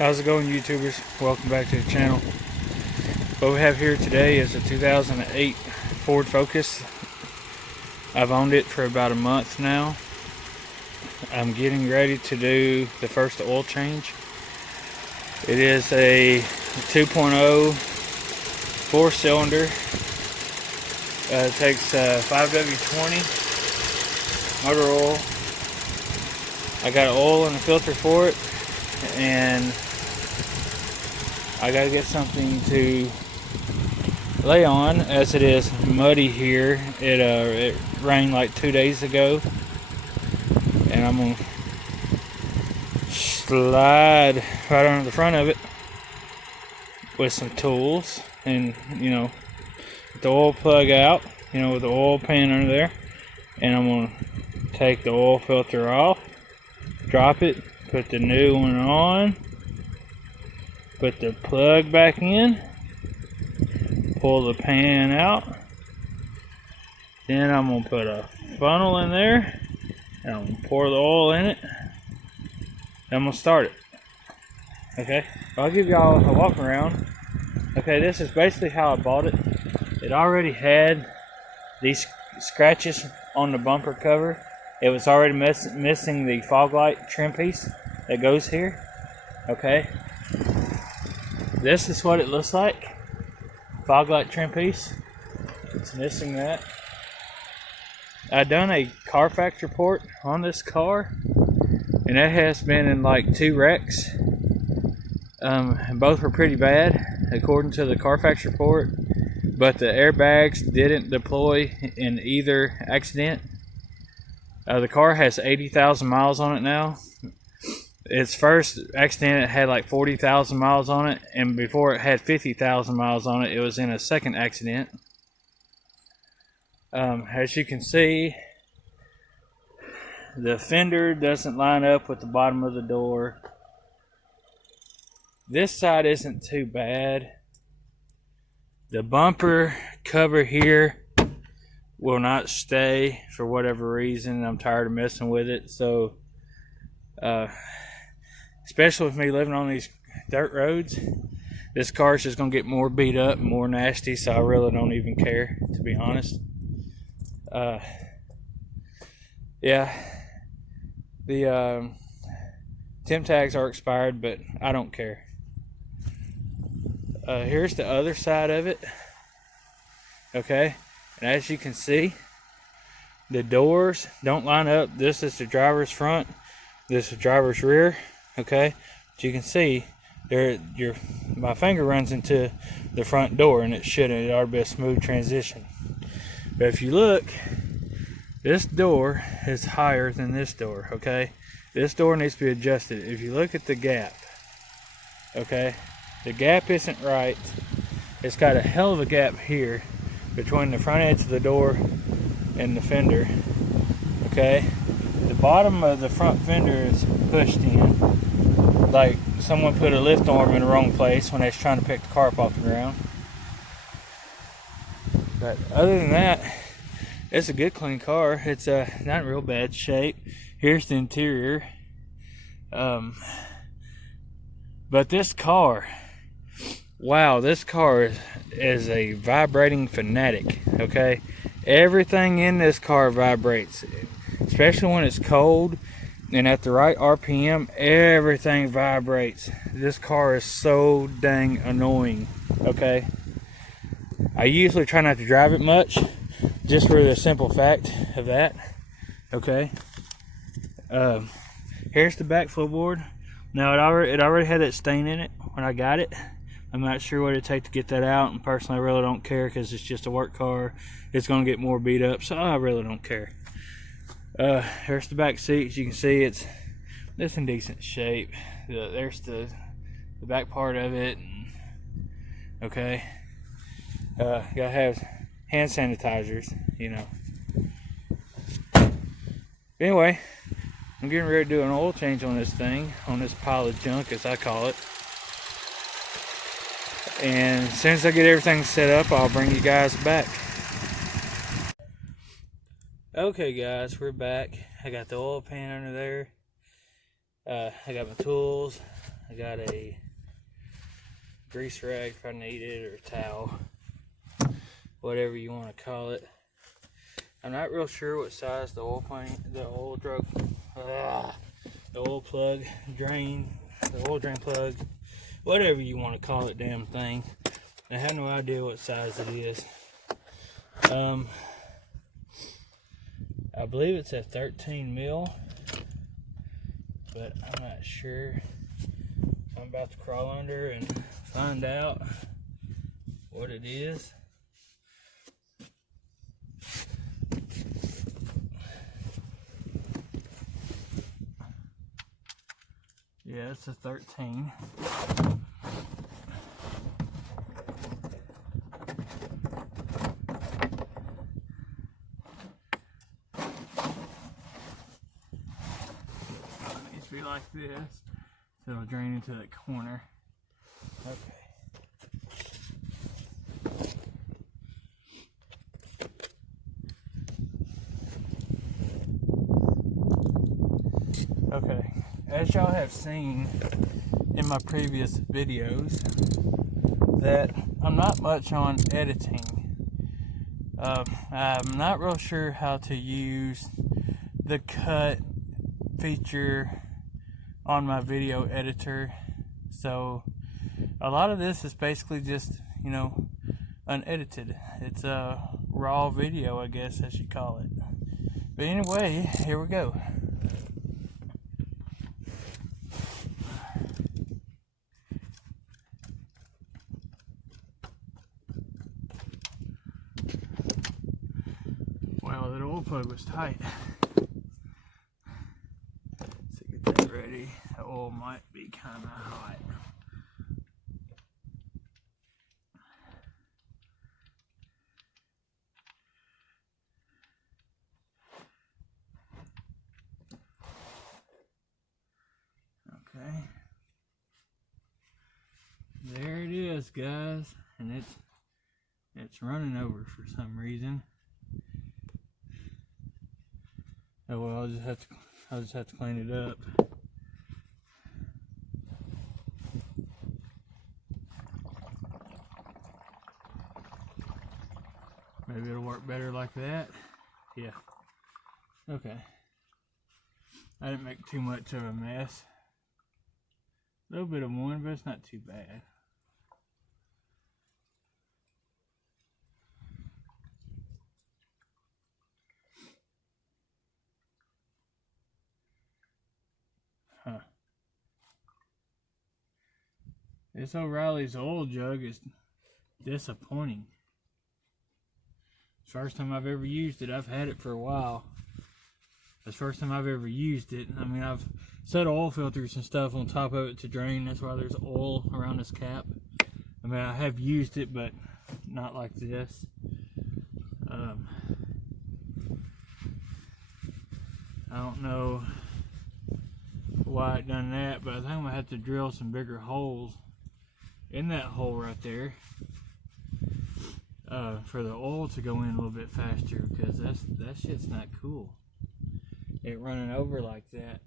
How's it going, YouTubers? Welcome back to the channel. What we have here today is a 2008 Ford Focus. I've owned it for about a month now. I'm getting ready to do the first oil change. It is a 2.0 4-cylinder. It takes 5W20 motor oil. I got oil and a filter for it, and I gotta get something to lay on as it is muddy here. It rained like 2 days ago, and I'm gonna slide right under the front of it with some tools, and get the oil plug out, with the oil pan under there, and I'm gonna take the oil filter off, drop it, put the new one on, put the plug back in, pull the pan out, then I'm going to put a funnel in there, and I'm going to pour the oil in it, and I'm going to start it. Okay, I'll give y'all a walk around. Okay, this is basically how I bought it. It already had these scratches on the bumper cover. It was already missing the fog light trim piece that goes here. Okay, this is what it looks like. Fog light trim piece. It's missing that. I done a Carfax report on this car, and it has been in like 2 wrecks. And both were pretty bad according to the Carfax report, but the airbags didn't deploy in either accident. The car has 80,000 miles on it now. Its first accident, it had like 40,000 miles on it, and before it had 50,000 miles on it, it was in a second accident. As you can see, the fender doesn't line up with the bottom of the door. This side isn't too bad. The bumper cover here will not stay for whatever reason. I'm tired of messing with it, so especially with me living on these dirt roads, this car is just gonna get more beat up and more nasty, so I really don't even care, to be honest. Yeah, the temp tags are expired, but I don't care. Here's the other side of it. Okay, and as you can see, the doors don't line up. This is the driver's front, this is the driver's rear. Okay, as you can see there, my finger runs into the front door, and it shouldn't. It ought to be a smooth transition. But if you look, this door is higher than this door. Okay, this door needs to be adjusted. If you look at the gap, okay, the gap isn't right. It's got a hell of a gap here between the front edge of the door and the fender. Okay, the bottom of the front fender is pushed in, like someone put a lift arm in the wrong place when they was trying to pick the car up off the ground. But other than that, it's a good clean car. It's not in real bad shape. Here's the interior. But this car, wow, this car is a vibrating fanatic. Okay, everything in this car vibrates, especially when it's cold and at the right RPM. Everything vibrates. This car is so dang annoying. Okay, I usually try not to drive it much, just for the simple fact of that. Okay, here's the back floorboard. Now it already had that stain in it when I got it. I'm not sure what it'd take to get that out, and personally I really don't care, because it's just a work car. It's going to get more beat up, so I really don't care. There's the back seat. As you can see, it's in decent shape. There's the back part of it. Okay, gotta have hand sanitizers, Anyway, I'm getting ready to do an oil change on this thing, on this pile of junk, as I call it. And as soon as I get everything set up, I'll bring you guys back. Okay guys, we're back. I got the oil pan under there. I got my tools. I got a grease rag if I need it, or a towel, whatever you want to call it. I'm not real sure what size the oil plug drain, the oil drain plug, whatever you want to call it, damn thing. I have no idea what size it is. I believe it's a 13 mil, but I'm not sure. I'm about to crawl under and find out what it is. Yeah, it's a 13. It needs to be like this, so it'll drain into that corner. Okay. Okay, as y'all have seen in my previous videos, that I'm not much on editing. I'm not real sure how to use the cut feature on my video editor, so a lot of this is basically just, you know, unedited. It's a raw video, I guess I should call it. But anyway, here we go. Well, that oil plug was tight. So get that ready. The oil might be kind of hot. Okay. There it is, guys, and it's running over for some reason. Oh well, I'll just have to clean it up. Maybe it'll work better like that. Yeah. Okay. I didn't make too much of a mess. A little bit of one, but it's not too bad. Huh. This O'Reilly's oil jug is disappointing. First time I've ever used it. I've had it for a while. That's the first time I've ever used it. I mean, I've set oil filters and stuff on top of it to drain. That's why there's oil around this cap. I mean, I have used it, but not like this. I don't know why it done that, but I think I'm gonna have to drill some bigger holes in that hole right there for the oil to go in a little bit faster, because that shit's not cool. It running over like that.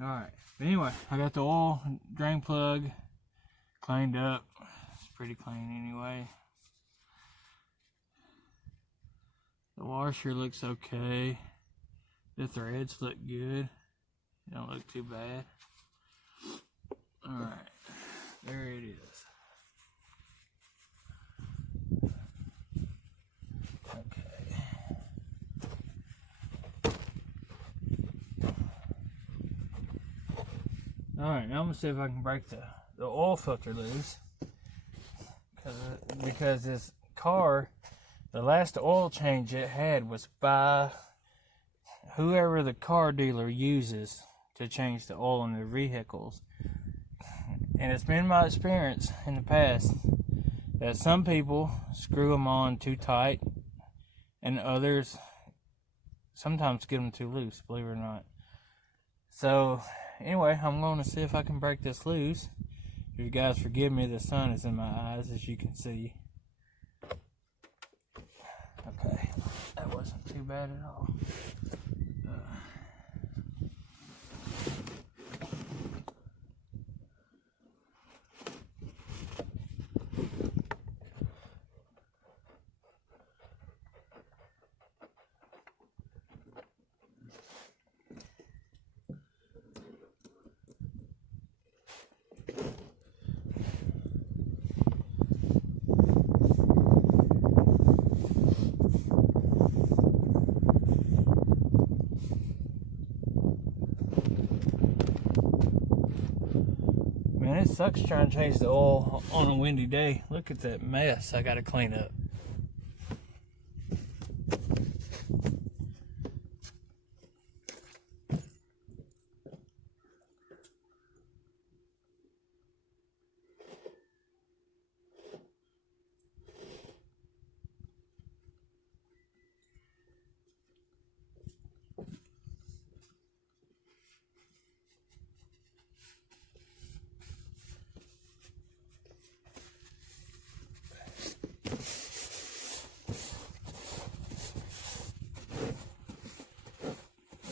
Alright, but anyway, I got the oil drain plug cleaned up. It's pretty clean anyway. The washer looks okay. The threads look good. They don't look too bad. Alright, there it is. Okay. Alright, now I'm gonna see if I can break the oil filter loose. Because this car, the last oil change it had was by whoever the car dealer uses to change the oil in their vehicles. And it's been my experience in the past that some people screw them on too tight, and others sometimes get them too loose, believe it or not. So anyway, I'm going to see if I can break this loose. If you guys forgive me, the sun is in my eyes, as you can see. Okay, that wasn't too bad at all. Man, it sucks trying to change the oil on a windy day. Look at that mess I gotta clean up.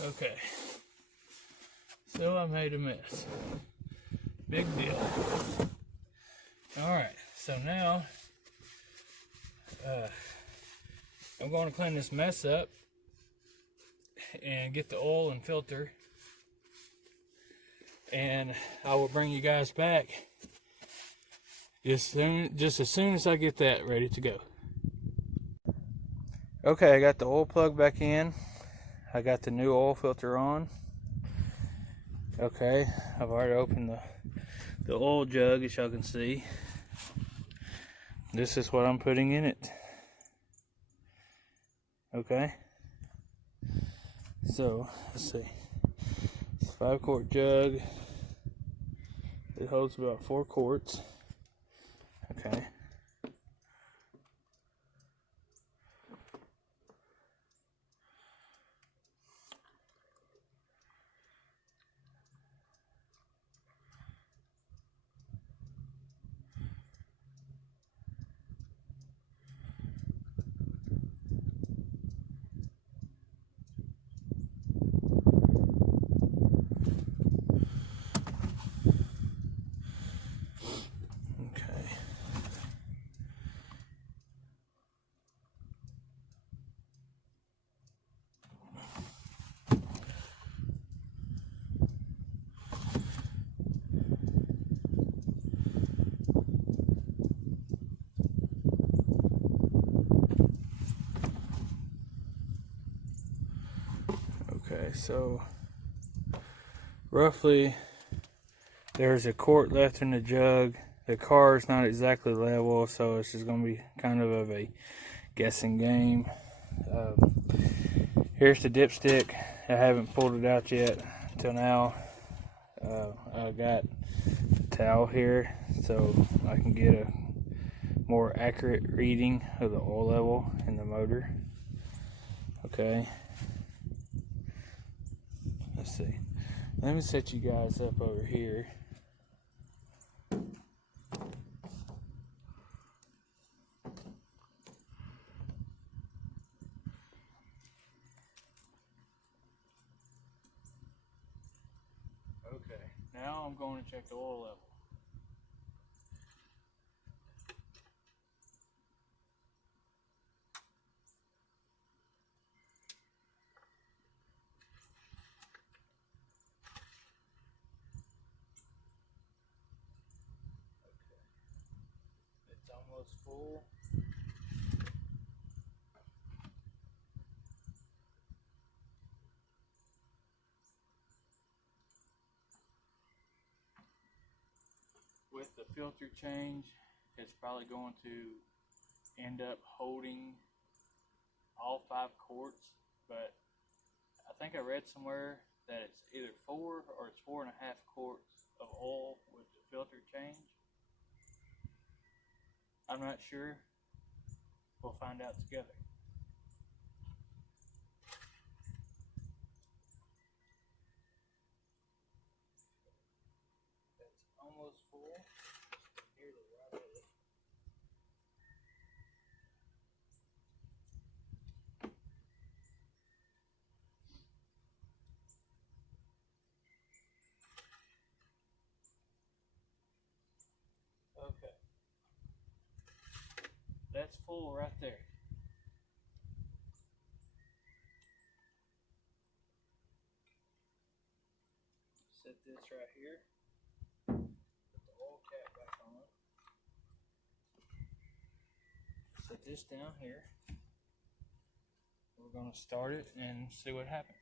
Okay, so I made a mess. Big deal. Alright, so now I'm going to clean this mess up and get the oil and filter, and I will bring you guys back just as soon as I get that ready to go. Okay, I got the oil plug back in. I got the new oil filter on. Okay, I've already opened the oil jug, as y'all can see. This is what I'm putting in it. Okay, so let's see. It's a 5-quart jug. It holds about 4 quarts. Okay. Okay, so roughly there's a quart left in the jug. The car is not exactly level, so it's just going to be kind of a guessing game. Here's the dipstick. I haven't pulled it out yet until now. I got a towel here so I can get a more accurate reading of the oil level in the motor. Okay. Let's see. Let me set you guys up over here. Okay, now I'm going to check the oil level. It's almost full. With the filter change, it's probably going to end up holding all 5 quarts, but I think I read somewhere that it's either 4 or it's 4.5 quarts of oil with the filter change. I'm not sure. We'll find out together. That's almost full. Here's the right of it. Okay. That's full right there. Set this right here. Put the oil cap back on. Set this down here. We're going to start it and see what happens.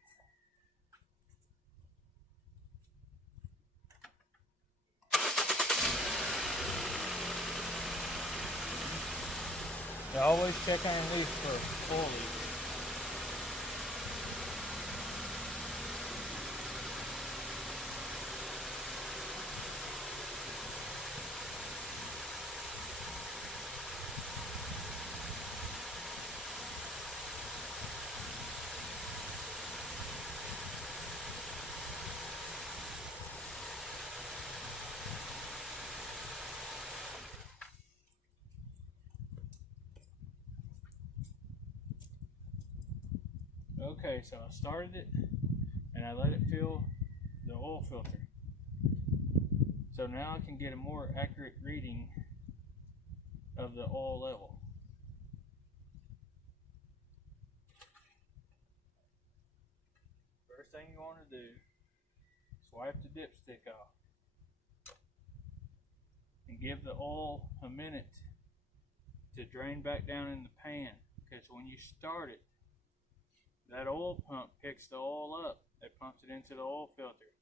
You always check underneath for oil leaks. Okay, so I started it and I let it fill the oil filter. So now I can get a more accurate reading of the oil level. First thing you want to do, swipe the dipstick off and give the oil a minute to drain back down in the pan, because when you start it, that oil pump picks the oil up. It pumps it into the oil filter.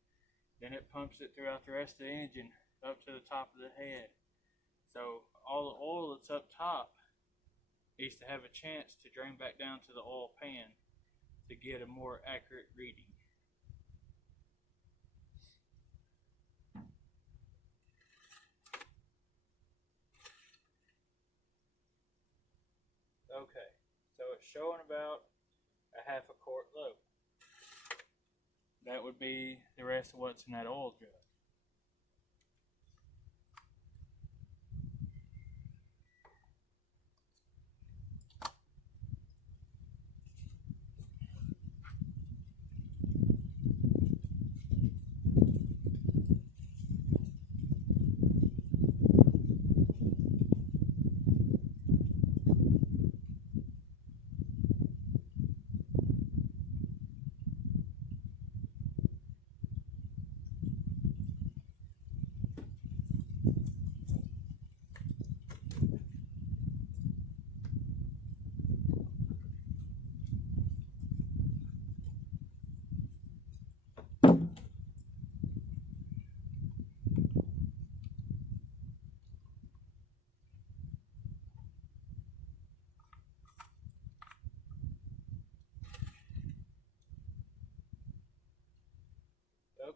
Then it pumps it throughout the rest of the engine up to the top of the head. So all the oil that's up top needs to have a chance to drain back down to the oil pan to get a more accurate reading. Okay, so it's showing about a half a quart low. That would be the rest of what's in that oil jug.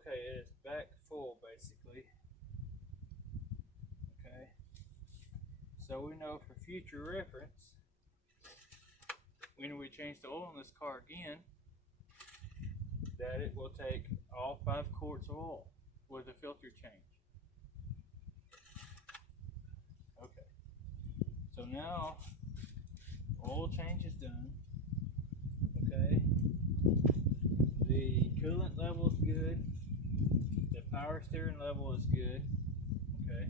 Okay, it is back full basically. Okay, so we know for future reference, when we change the oil in this car again, that it will take all 5 quarts of oil with a filter change. Okay, so now oil change is done. Okay, the coolant level is good. The power steering level is good. Okay.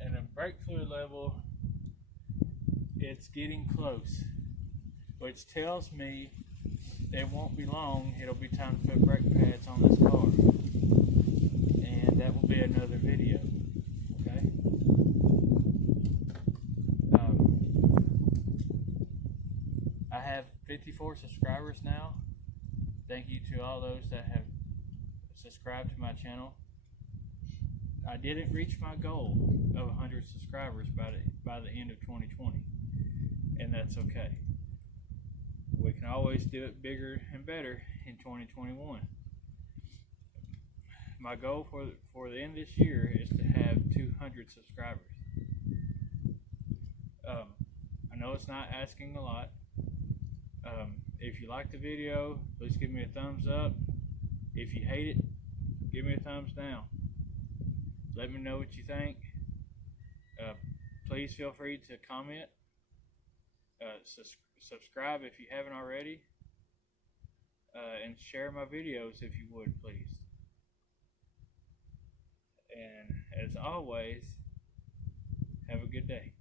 And the brake fluid level, it's getting close, which tells me it won't be long. It'll be time to put brake pads on this car, and that will be another video. Okay. I have 54 subscribers now. Thank you to all those that have subscribed to my channel. I didn't reach my goal of 100 subscribers by the end of 2020, and that's okay. We can always do it bigger and better in 2021. My goal for the end of this year is to have 200 subscribers. I know it's not asking a lot. If you like the video, please give me a thumbs up. If you hate it, give me a thumbs down. Let me know what you think. Please feel free to comment. Subscribe if you haven't already. And share my videos if you would, please. And as always, have a good day.